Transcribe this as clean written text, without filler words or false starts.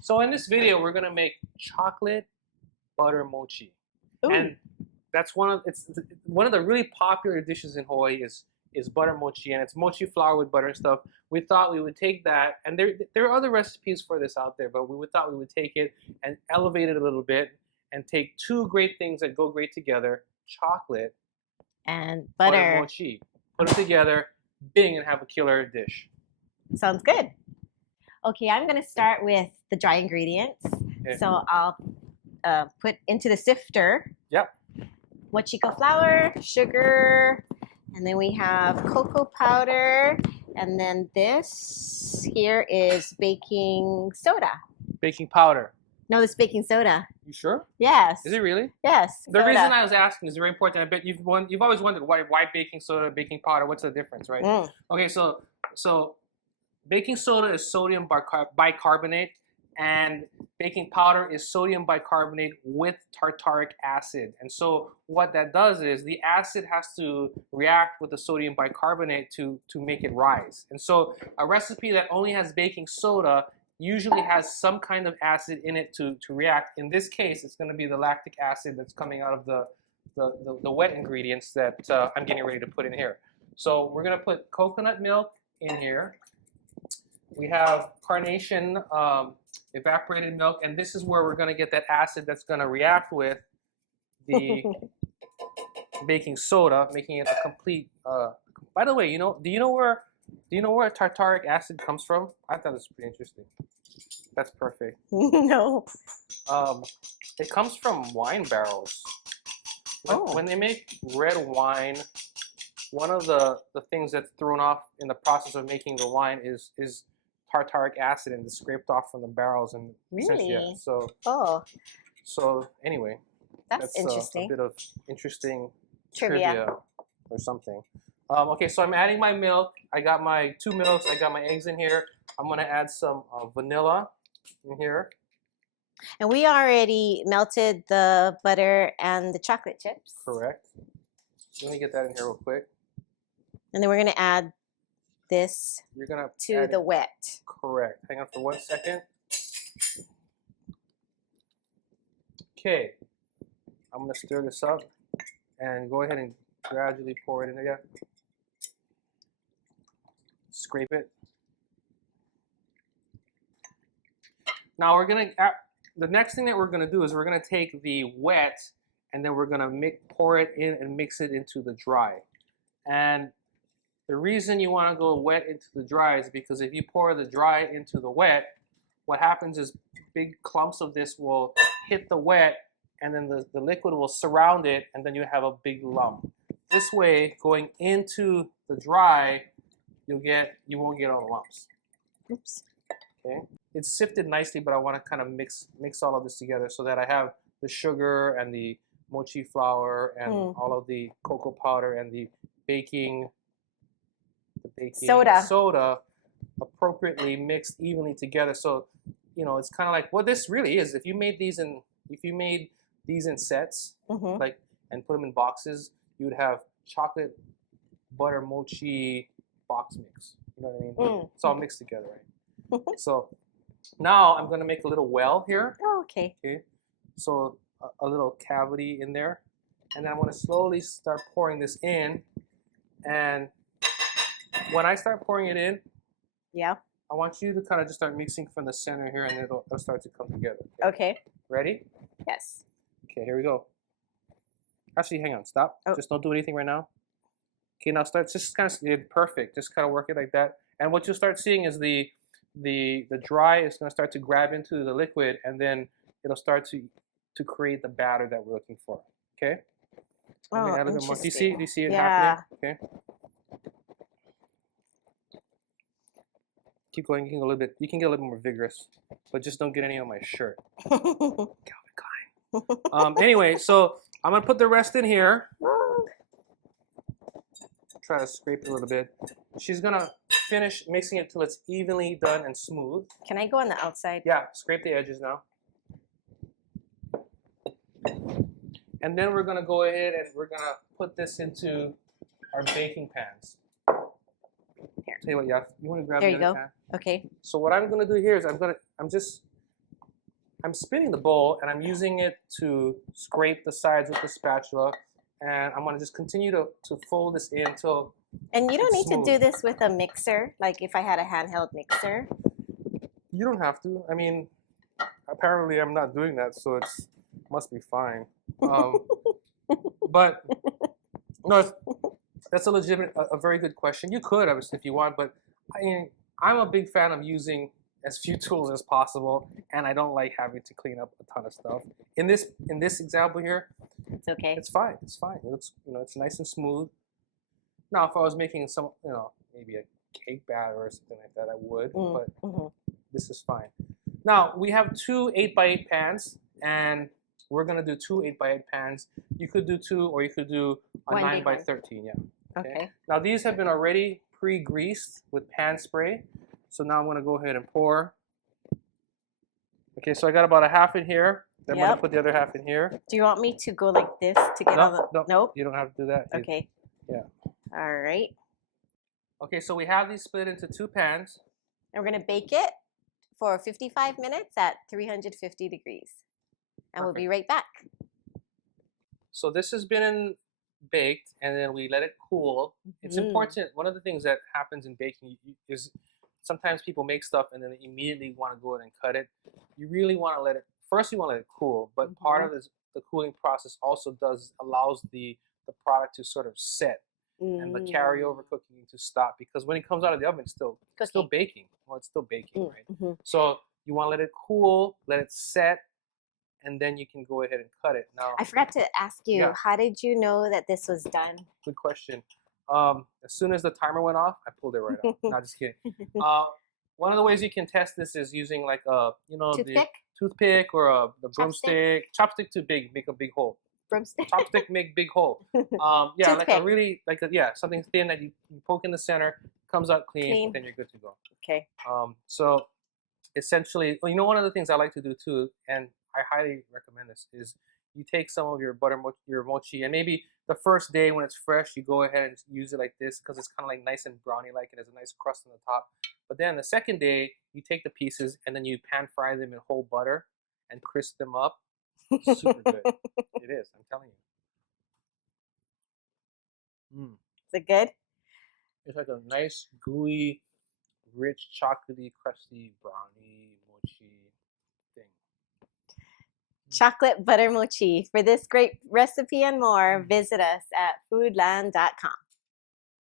So in this video, we're gonna make chocolate butter mochi, Ooh. and that's one of the really popular dishes in Hawaii is butter mochi, and it's mochi flour with butter and stuff. We thought we would take that, and there are other recipes for this out there, but thought we would take it and elevate it a little bit, and take two great things that go great together: chocolate and butter. mochi. Put them together, bing, and have a killer dish. Sounds good. Okay, I'm gonna start with the dry ingredients. Okay. So I'll put into the sifter. Yep. Mochiko flour, sugar, and then we have cocoa powder, and then this here is baking soda. Baking powder. No, this baking soda. You sure? Yes. Is it really? Yes. The reason I was asking is very important. I bet you've always wondered why baking soda, baking powder. What's the difference, right? Mm. Okay, so baking soda is sodium bicarbonate, and baking powder is sodium bicarbonate with tartaric acid. And so what that does is the acid has to react with the sodium bicarbonate to make it rise. And so a recipe that only has baking soda usually has some kind of acid in it to react. In this case, it's going to be the lactic acid that's coming out of the wet ingredients that I'm getting ready to put in here. So we're going to put coconut milk in here. We have carnation evaporated milk, and this is where we're going to get that acid that's going to react with the baking soda, making it a complete. By the way, do you know where tartaric acid comes from? I thought this was pretty interesting. That's perfect. No. It comes from wine barrels. When they make red wine, one of the things that's thrown off in the process of making the wine is tartaric acid, and it's scraped off from the barrels. And really? Yeah, so anyway, that's interesting. A bit of interesting trivia or something. Okay, so I'm adding my milk. I got my 2 milks. I got my eggs in here. I'm gonna add some vanilla in here. And we already melted the butter and the chocolate chips. Correct. Let me get that in here real quick. And then we're gonna add this to the wet. Correct. Hang on for 1 second. Okay. I'm gonna stir this up and go ahead and gradually pour it in again. Scrape it. Now the next thing that we're gonna do is we're gonna take the wet, and then we're gonna pour it in and mix it into the dry. And the reason you want to go wet into the dry is because if you pour the dry into the wet, what happens is big clumps of this will hit the wet, and then the liquid will surround it, and then you have a big lump. This way, going into the dry, you won't get all the lumps. Oops. Okay. It's sifted nicely, but I want to kind of mix all of this together so that I have the sugar and the mochi flour and all of the cocoa powder and the baking soda appropriately mixed evenly together. So it's kind of like what this really is. If you made these in sets, like, and put them in boxes, you would have chocolate butter mochi box mix. You know what I mean? It's all mixed together, right? So now I'm going to make a little well here. Oh, okay. Okay. So a little cavity in there, and then I'm going to slowly start pouring this in. And when I start pouring it in, I want you to kind of just start mixing from the center here, and it'll start to come together. Okay. Ready? Yes. Okay, here we go. Actually, hang on, stop. Oh. Just don't do anything right now. Okay, now start just kind of perfect. Just kind of work it like that. And what you'll start seeing is the dry is going to start to grab into the liquid, and then it'll start to create the batter that we're looking for. Okay. Oh, add a little bit more. Do you see it yeah. happening? Okay. Keep going. You can go a little bit. You can get a little more vigorous, but just don't get any on my shirt. Calvin Klein. Anyway, so I'm gonna put the rest in here. Try to scrape it a little bit. She's gonna finish mixing it till it's evenly done and smooth. Can I go on the outside? Yeah, scrape the edges now. And then we're gonna go ahead and we're gonna put this into our baking pans. Here. Tell you what, you want to grab there the you other go. pan? Okay. So what I'm gonna do here is I'm just I'm spinning the bowl and I'm using it to scrape the sides with the spatula. And I'm gonna just continue to fold this in until And you don't it's need to do smooth. this with a mixer, like if I had a handheld mixer. You don't have to. I mean, apparently I'm not doing that, so must be fine. But no, that's a legitimate, a very good question. You could, obviously, if you want, but I mean, I'm a big fan of using as few tools as possible, and I don't like having to clean up a ton of stuff. In this example here, It's okay. it's fine. It's fine. It looks, it's nice and smooth. Now, if I was making some, maybe a cake batter or something like that, I would, but this is fine. Now, we have two 8x8 pans, and we're gonna do two 8x8 pans. You could do two, or you could do a One big 9x13, yeah. Okay. Now, these have been already pre-greased with pan spray. So now I'm gonna go ahead and pour. Okay, so I got about a half in here. Then I'm gonna put the other half in here. Do you want me to go like this to get all the... No, Nope. you don't have to do that. Okay. Yeah. All right. Okay, so we have these split into two pans. And we're going to bake it for 55 minutes at 350 degrees. And we'll be right back. So this has been baked, and then we let it cool. It's important. One of the things that happens in baking is sometimes people make stuff and then they immediately want to go in and cut it. You really want to let it, first you want to let it cool, but part of this, the cooling process also allows the product to sort of set and the carryover cooking to stop, because when it comes out of the oven, it's still baking. Well, it's still baking, right? So you want to let it cool, let it set, and then you can go ahead and cut it. Now, I forgot to ask you, how did you know that this was done? Good question. As soon as the timer went off, I pulled it right off. Not just kidding. One of the ways you can test this is using like a, Toothpick? the toothpick or the broomstick. Chopstick too big, make a big hole. Broomstick? Chopstick, make big hole. Yeah, Toothpick. like a really, something thin that you poke in the center, comes out clean, then you're good to go. Okay. So essentially, one of the things I like to do too, and I highly recommend this, is you take some of your your mochi, and maybe the first day when it's fresh, you go ahead and use it like this because it's kind of like nice and brownie-like, and there's a nice crust on the top. But then the second day, you take the pieces and then you pan fry them in whole butter and crisp them up. Super good. It is, I'm telling you. Is it good? It's like a nice, gooey, rich, chocolatey, crusty brownie mochi thing. Chocolate butter mochi. For this great recipe and more, visit us at foodland.com.